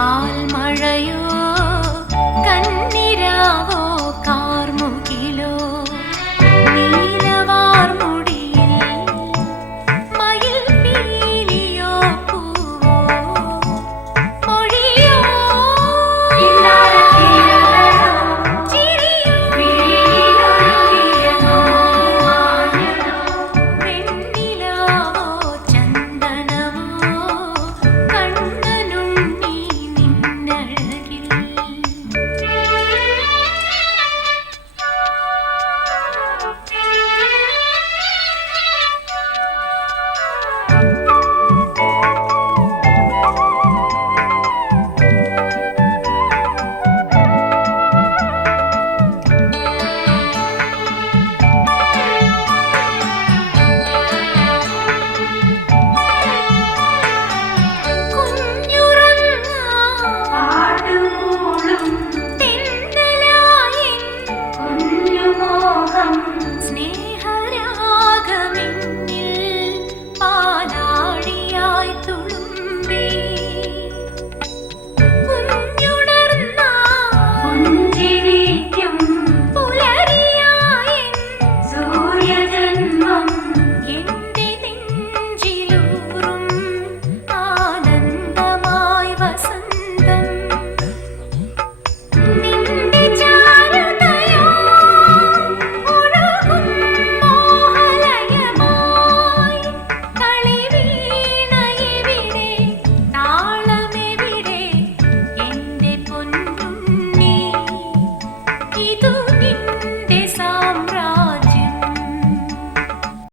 പാൽമഴയോ